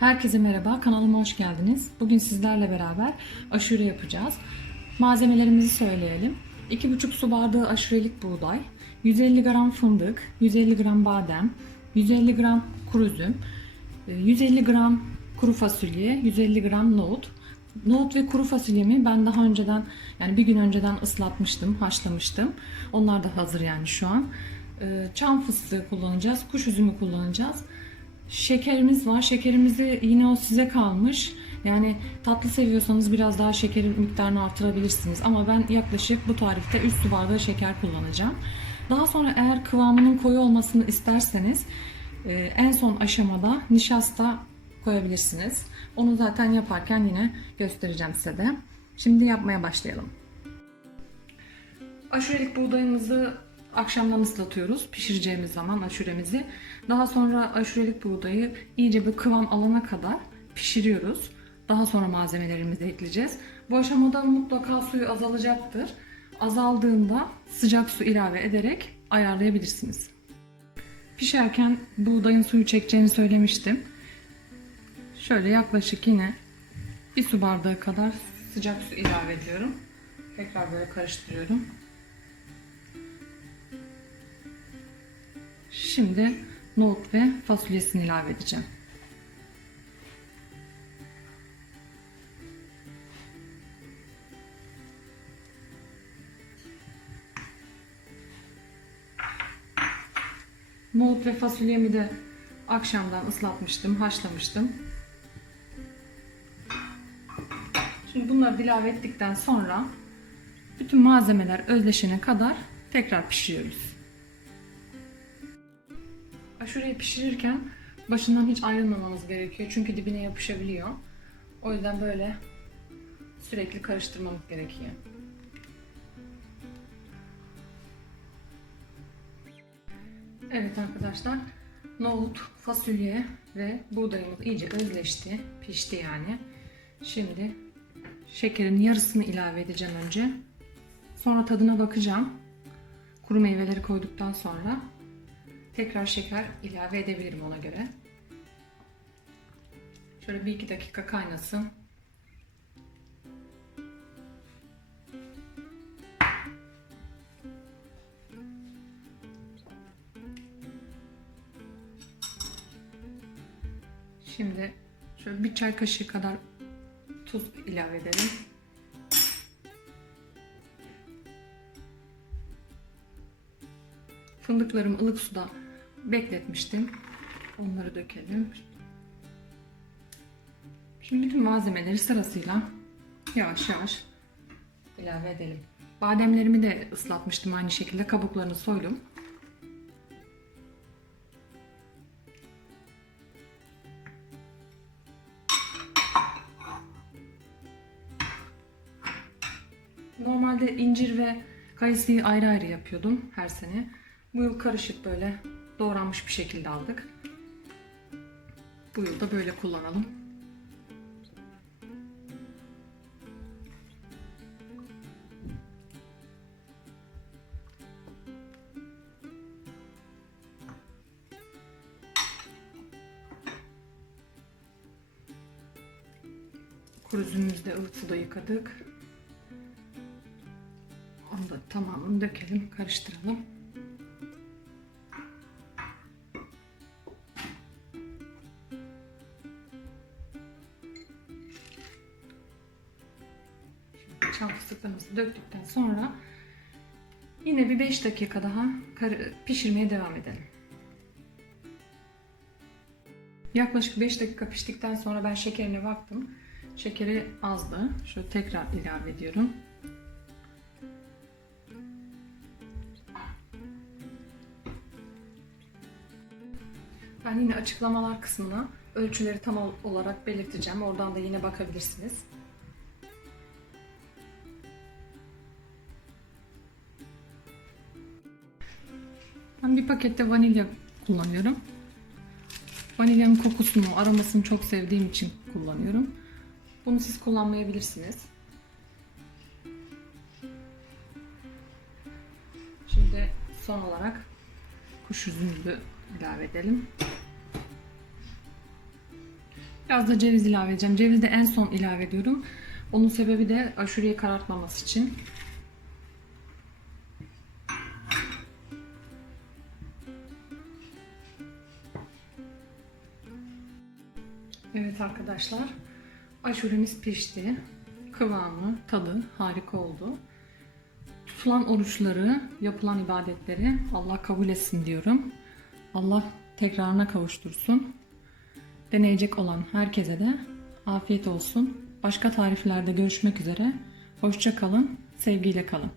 Herkese merhaba, kanalıma hoş geldiniz. Bugün sizlerle beraber aşure yapacağız. Malzemelerimizi söyleyelim. 2,5 su bardağı aşurelik buğday, 150 gram fındık, 150 gram badem, 150 gram kuru üzüm, 150 gram kuru fasulye, 150 gram nohut. Nohut ve kuru fasulyemi ben daha önceden yani bir gün önceden ıslatmıştım, haşlamıştım. Onlar da hazır yani şu an. Ee, Çam fıstığı kullanacağız, kuş üzümü kullanacağız. Şekerimiz var. Şekerimizi yine o size kalmış. Yani tatlı seviyorsanız biraz daha şekerin miktarını artırabilirsiniz. Ama ben yaklaşık bu tarifte 3 su bardağı şeker kullanacağım. Daha sonra eğer kıvamının koyu olmasını isterseniz e, en son aşamada nişasta koyabilirsiniz. Onu zaten yaparken yine göstereceğim size de. Şimdi yapmaya başlayalım. Aşurelik buğdayımızı akşamdan ıslatıyoruz pişireceğimiz zaman aşuremizi. Daha sonra aşurelik buğdayı iyice bir kıvam alana kadar pişiriyoruz. Daha sonra malzemelerimizi ekleyeceğiz. Bu aşamada mutlaka suyu azalacaktır. Azaldığında sıcak su ilave ederek ayarlayabilirsiniz. Pişerken buğdayın suyu çekeceğini söylemiştim. Şöyle yaklaşık yine bir su bardağı kadar sıcak su ilave ediyorum. Tekrar böyle karıştırıyorum. Şimdi nohut ve fasulyesini ilave edeceğim. Nohut ve fasulyemi de akşamdan ıslatmıştım, haşlamıştım. Şimdi bunları ilave ettikten sonra bütün malzemeler özleşene kadar tekrar pişiriyoruz. Aşureyi pişirirken başından hiç ayrılmamanız gerekiyor. Çünkü dibine yapışabiliyor. O yüzden böyle sürekli karıştırmamız gerekiyor. Evet arkadaşlar. Nohut, fasulye ve buğdayımız iyice özleşti. Pişti yani. Şimdi şekerin yarısını ilave edeceğim önce. Sonra tadına bakacağım. Kuru meyveleri koyduktan sonra tekrar şeker ilave edebilirim ona göre. Şöyle bir iki dakika kaynasın. Şimdi şöyle bir çay kaşığı kadar tuz ilave edelim. Fındıklarımı ılık suda bekletmiştim. Onları dökelim. Şimdi bütün malzemeleri sırasıyla yavaş yavaş ilave edelim. Bademlerimi de ıslatmıştım aynı şekilde. Kabuklarını soydum. Normalde incir ve kayısıyı ayrı ayrı yapıyordum her sene. Bu yıl karışık böyle doğranmış bir şekilde aldık. Bu yıl da böyle kullanalım. Kuru üzümümüzü de ılık suda yıkadık. Onu da tamamını dökelim, karıştıralım. Çam fıstıklarımızı döktükten sonra yine bir 5 dakika daha pişirmeye devam edelim. Yaklaşık 5 dakika piştikten sonra ben şekerine baktım. Şekeri azdı. Şöyle tekrar ilave ediyorum. Ben yine açıklamalar kısmına ölçüleri tam olarak belirteceğim. Oradan da yine bakabilirsiniz. Ben bir pakette vanilya kullanıyorum. Vanilyanın kokusunu, aromasını çok sevdiğim için kullanıyorum. Bunu siz kullanmayabilirsiniz. Şimdi son olarak kuş üzümünü ilave edelim. Biraz da ceviz ilave edeceğim. Cevizi de en son ilave ediyorum. Onun sebebi de aşureyi karartmaması için. Evet arkadaşlar. Aşuremiz pişti. Kıvamı, tadı harika oldu. Tutulan oruçları, yapılan ibadetleri Allah kabul etsin diyorum. Allah tekrarına kavuştursun. Deneyecek olan herkese de afiyet olsun. Başka tariflerde görüşmek üzere. Hoşça kalın, sevgiyle kalın.